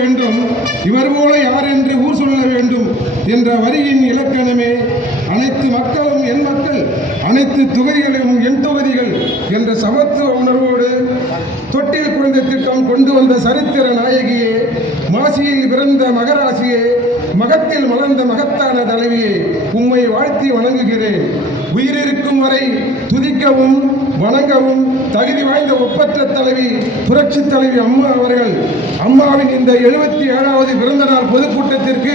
வேண்டும். இவர் போல யார் என்று ஊர் சொல்ல வேண்டும் என்ற வரியின் இலக்கணமே அனைத்து மக்களும் என் மக்கள் அனைத்து தொகுதிகளும் என் தொகுதிகள் என்ற சமத்துவ உணர்வோடு தொட்டில் குழந்தை திட்டம் கொண்டு வந்த சரித்திர நாயகியே மாசியில் பிறந்த மகராசியே மகத்தில் மலர்ந்த மகத்தான தலைவியே உம்மை வாழ்த்தி வணங்குகிறேன். உயிரிருக்கும் வரை துதிக்கவும் வணங்கவும் தகுதி வாய்ந்த ஒப்பற்ற தலைவி புரட்சி தலைவி அம்மா அவர்கள். அம்மாவின் இந்த எழுபத்தி ஏழாவது பிறந்த நாள் பொதுக்கூட்டத்திற்கு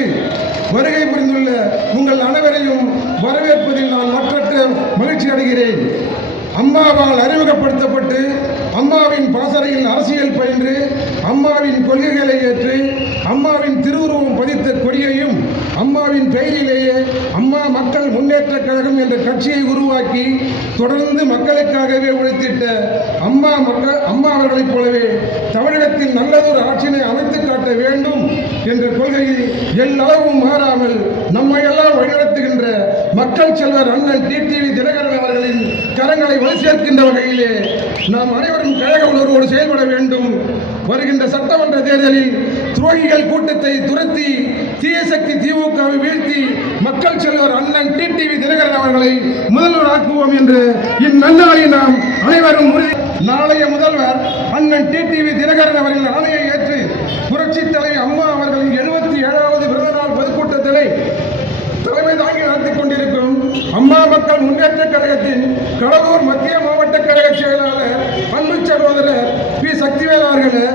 வருகை புரிந்துள்ள உங்கள் அனைவரையும் வரவேற்பதில் நான் மற்றற்ற மகிழ்ச்சி அடைகிறேன். அம்மாவால் அறிமுகப்படுத்தப்பட்டு அம்மாவின் பாசறையில் அரசியல் பயின்று அம்மாவின் கொள்கைகளை ஏற்று அம்மாவின் திருவுருவம் பதித்த கொடியையும் அம்மாவின் பெயரில் இயக்கம் என்ற கட்சியை உருவாக்கி தொடர்ந்து மக்களுக்காகவே உழைத்திட்ட அம்மா மக்கள் அம்மா அவர்களைப் போலவே தமிழகத்தில் நல்லதொரு ஆட்சியினை அமைத்து காட்ட வேண்டும் என்ற கொள்கையில் எல்லளவும் மாறாமல் நம்மை எல்லாம் வழிநடத்துகின்ற மக்கள் செல்வர் அண்ணன் டிடிவி தினகரன் அவர்களின் கரங்களை வலு சேர்க்கின்ற வகையிலே நாம் அனைவரும் கழக உணர்வோடு செயல்பட வேண்டும். வருகின்ற சட்டமன்ற தேர்தலில் துரோகிகள் கூட்டத்தை துரத்தி தீய சக்தி திமுகவை வீழ்த்தி மக்கள் செல்வர் அண்ணன் டிடிவி தினகரன் அவர்களை முதல்வர் ஆக்குவோம் என்று இந்நன்னாளை நாம் அனைவரும் உறுதி நாளைய முதல்வர் அண்ணன் டிடிவி தினகரன் அவர்கள் ஆணையை ஏற்று புரட்சி தலைவி அம்மா அவர்களின் எழுபத்தி ஏழாவது பிறந்த நாள் பொதுக்கூட்டத்திலே தலைமை தாங்கி நடத்திக் கொண்டிருக்கும் அம்மா மக்கள் முன்னேற்ற கழகத்தின் கடலூர் மத்திய மாவட்ட கழக செயலாளர் அன்பு சகோதரர் பி. சக்திவேல் அவர்களே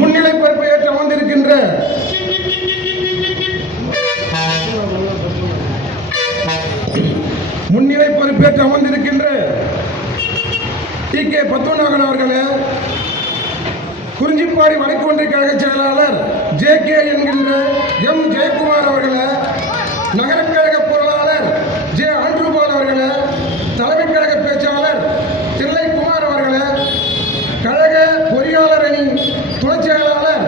முன்னிலை பொறுப்பை ஏற்று அமர்ந்திருக்கின்ற முன்னிலை பொறுப்பேற்று அமர்ந்திருக்கின்ற டி கே பத்மநாபன் அவர்களே குறிஞ்சிப்பாடி வடக்கு ஒன்றிய கழக செயலாளர் ஜே கே என்கின்ற எம் ஜெயக்குமார் அவர்களே நகரக் கழக பொருளாளர் ஜே ஆண்ட்ரூபால் அவர்களே தலைமை கழக பேச்சாளர் தில்லைக்குமார் அவர்களே கழக பொறியாளர் அணி துணைச் செயலாளர்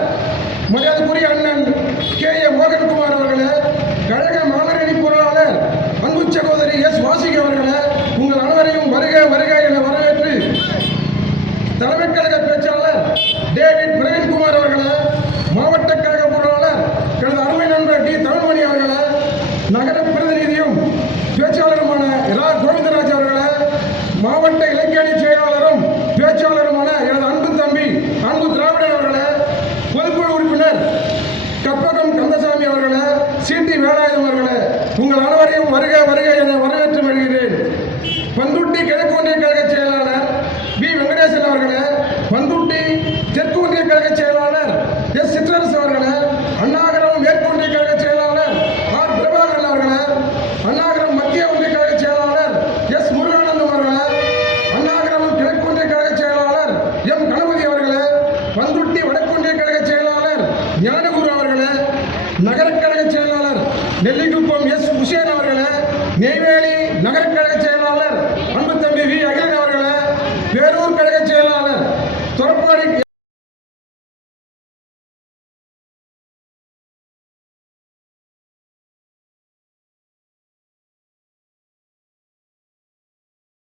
மரியாதைக்குரிய அண்ணன் கே ஏ மோகன்குமார் அவர்களே கழக மாணவரணி பொருளாளர் அன்பு சகோதரி எஸ் வாசிகி அவர்களே உங்கள் அனைவரையும் வருக என வரவேற்று தலைமை கழக பேச்சாளர் டேவிட் பிரவீன்குமார் அவர்களை மாவட்ட கழக பொருளாளர் எனது அருமை நண்பர் டி. தமிழ்மணி அவர்களை நகர பிரதிநிதியும் பேச்சாளருமான இரா கோவிந்தராஜ் அவர்களை மாவட்ட இலக்கிய செயலாளரும் பேச்சாளருமான எனது அன்பு தம்பி அன்பு திராவிடர் அவர்களை பொதுக்குழு உறுப்பினர் கப்பகம் கந்தசாமி அவர்களை சிடி வேலாயுதம் அவர்களை உங்கள் அனைவரையும் வருக வருக என கழக செயலாளர் எஸ் சிற்றரசு அவர்களை அண்ணாகிரம் மேற்கொண்டை கழக செயலாளர் ஆர் பிரபாகரன் அவர்களை அண்ணாகிரம் மத்திய ஒன்றிய கழக செயலாளர் எஸ் முருகானந்தம் அவர்களை அண்ணாகிரம் கிழக்கொன்றிய கழக செயலாளர் எம் கணபதி அவர்களை பந்துட்டி வடக்கொன்றிய கழக செயலாளர் ஞானகுரு அவர்களை நகரக்கழக செயலாளர் நெல்லிக்குப்பம் எஸ் உசேன் அவர்களை நெய்வேலி நகரக்கழக செயலாளர் அன்பு தம்பி வி அகிலன் அவர்களை வேலூர் கழக செயலாளர் துறப்பாடி